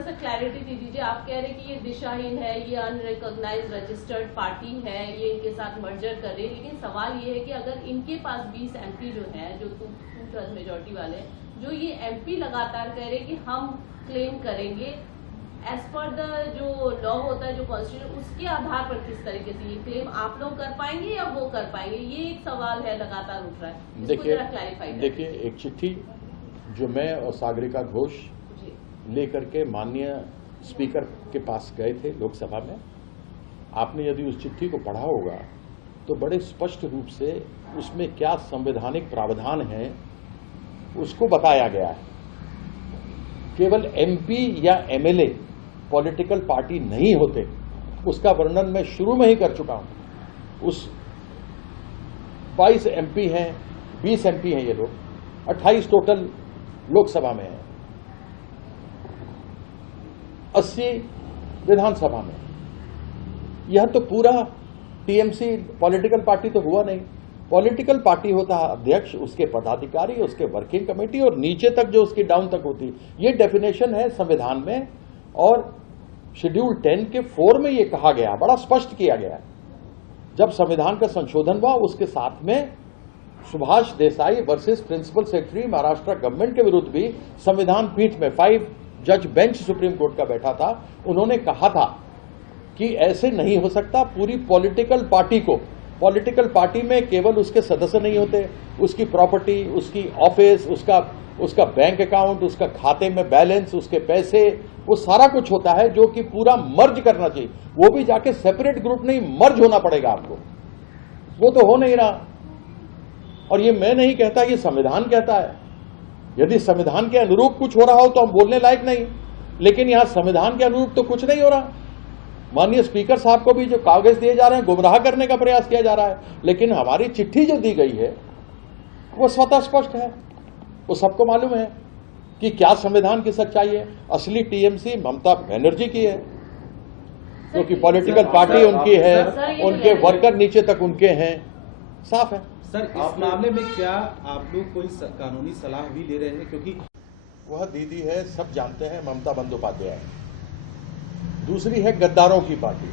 थोड़ा सा क्लैरिटी दे दीजिए। आप कह रहे हैं कि ये दिशाहीन है, ये अनरिकॉग्नाइज्ड रजिस्टर्ड पार्टी है, ये इनके साथ मर्जर कर रही है, लेकिन सवाल ये है कि अगर इनके पास 20 MP जो है, जो 2/3 मेजोरिटी वाले, जो ये MP लगातार कह रहे हैं कि हम क्लेम करेंगे एज पर द जो लॉ होता है, जो कॉन्स्टिट्यूशन, उसके आधार पर किस तरीके से ये क्लेम आप लोग कर पाएंगे या वो कर पाएंगे, ये एक सवाल है लगातार उठ रहा है। देखिए एक चिट्ठी जो मैं और सागरिका घोष लेकर के माननीय स्पीकर के पास गए थे लोकसभा में, आपने यदि उस चिट्ठी को पढ़ा होगा तो बड़े स्पष्ट रूप से उसमें क्या संवैधानिक प्रावधान है उसको बताया गया है। केवल MP या MLA पॉलिटिकल पार्टी नहीं होते, उसका वर्णन मैं शुरू में ही कर चुका हूं। उस 22 MP हैं, 20 MP हैं ये लोग, 28 टोटल लोकसभा में है, 80 विधानसभा में। यह तो पूरा TMC पॉलिटिकल पार्टी तो हुआ नहीं। पॉलिटिकल पार्टी होता है अध्यक्ष, उसके पदाधिकारी, उसके वर्किंग कमेटी और नीचे तक जो उसकी डाउन तक होती है। ये डेफिनेशन है संविधान में और शेड्यूल 10 के 4 में ये कहा गया, बड़ा स्पष्ट किया गया। जब संविधान का संशोधन हुआ उसके साथ में Subhash Desai versus principal secretary Maharashtra government के विरुद्ध भी संविधान पीठ में 5 जज बेंच सुप्रीम कोर्ट का बैठा था। उन्होंने कहा था कि ऐसे नहीं हो सकता। पूरी पॉलिटिकल पार्टी को, पॉलिटिकल पार्टी में केवल उसके सदस्य नहीं होते, उसकी प्रॉपर्टी, उसकी ऑफिस, उसका बैंक अकाउंट, उसका खाते में बैलेंस, उसके पैसे, वो सारा कुछ होता है जो कि पूरा मर्ज करना चाहिए। वो भी जाके सेपरेट ग्रुप नहीं, मर्ज होना पड़ेगा आपको। वो तो हो नहीं रहा। और ये मैं नहीं कहता, ये संविधान कहता है। यदि संविधान के अनुरूप कुछ हो रहा हो तो हम बोलने लायक नहीं, लेकिन यहां संविधान के अनुरूप तो कुछ नहीं हो रहा। माननीय स्पीकर साहब को भी जो कागज दिए जा रहे हैं, गुमराह करने का प्रयास किया जा रहा है। लेकिन हमारी चिट्ठी जो दी गई है वो स्वतः स्पष्ट है, वो सबको मालूम है कि क्या संविधान की सच्चाई है। असली TMC ममता बनर्जी की है, क्योंकि पॉलिटिकल पार्टी उनकी है, उनके वर्कर नीचे तक उनके हैं, साफ है। सर, इस मामले में क्या आप लोग कोई कानूनी सलाह भी ले रहे हैं? क्योंकि वह दीदी है, सब जानते हैं, ममता बंदोपाध्याय। दूसरी है गद्दारों की पार्टी।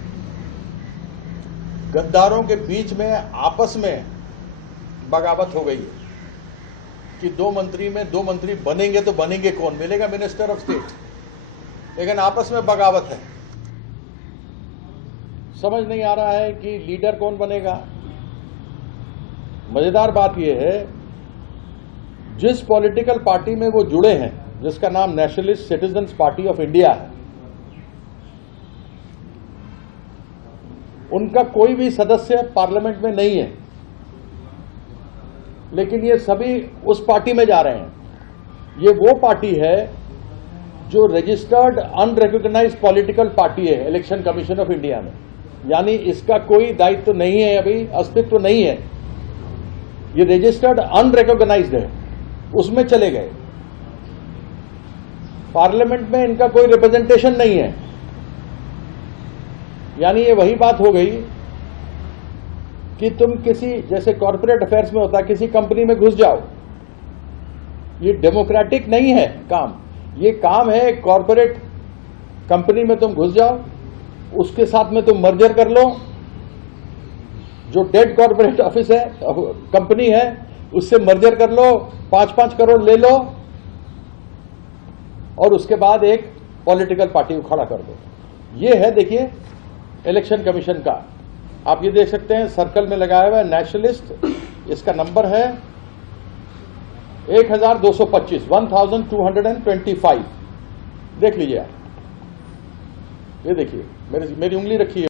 गद्दारों के बीच में आपस में बगावत हो गई है कि 2 मंत्री में 2 मंत्री बनेंगे तो बनेंगे कौन, मिलेगा मिनिस्टर ऑफ स्टेट, लेकिन आपस में बगावत है। समझ नहीं आ रहा है कि लीडर कौन बनेगा। मजेदार बात यह है, जिस पॉलिटिकल पार्टी में वो जुड़े हैं, जिसका नाम nationalist citizens party of India है, उनका कोई भी सदस्य पार्लियामेंट में नहीं है, लेकिन ये सभी उस पार्टी में जा रहे हैं। ये वो पार्टी है जो रजिस्टर्ड अनरिकॉग्नाइज्ड पॉलिटिकल पार्टी है इलेक्शन कमीशन ऑफ इंडिया में, यानी इसका कोई दायित्व नहीं है, अभी अस्तित्व नहीं है। ये रजिस्टर्ड अनरिकॉग्नाइज्ड है, उसमें चले गए। पार्लियामेंट में इनका कोई रिप्रेजेंटेशन नहीं है। यानी ये वही बात हो गई कि तुम किसी, जैसे कॉर्पोरेट अफेयर्स में होता है, किसी कंपनी में घुस जाओ। ये डेमोक्रेटिक नहीं है काम। ये काम है कॉर्पोरेट कंपनी में तुम घुस जाओ, उसके साथ में तुम मर्जर कर लो, जो डेड कॉर्पोरेट ऑफिस है, कंपनी है, उससे मर्जर कर लो, 5-5 करोड़ ले लो और उसके बाद एक पॉलिटिकल पार्टी को खड़ा कर दो। ये है, देखिए, इलेक्शन कमीशन का। आप ये देख सकते हैं, सर्कल में लगाया हुआ है नेशनलिस्ट, इसका नंबर है 1225। देख लीजिए आप, ये देखिए, मेरी उंगली रखी है।